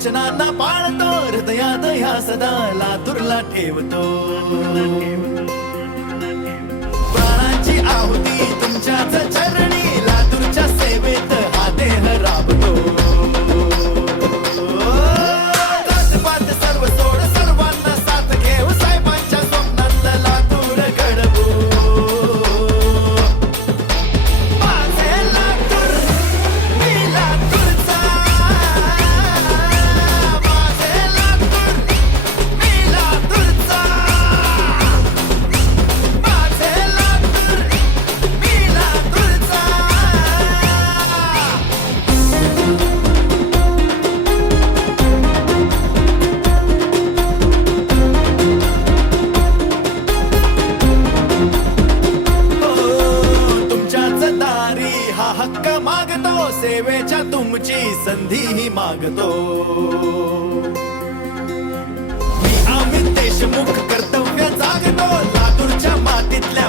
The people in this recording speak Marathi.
वचनांना पाळतो, हृदयात ह्या सदा लातूरला ठेवतो. प्राणांची आहुती तुमच्याच चरणी, लातूरच्या सेवेत हा देह राबतो. जातपात सर्व सोड, सर्वांना साथ घेऊ, साहेबांच्या स्वप्नातलं लातूर घडवू. माझे लातूर, मी लातूरचा. माझे लातूर, मी लातूरचा. माझे लातूर, मी लातूरचा. तुमच्याच दारी हा हक्क मागतो, सेवेच्या तुमची संधी मागतो. मी अमित देशमुख कर्तव्य जागतो, लातूरच्या मातीतल्या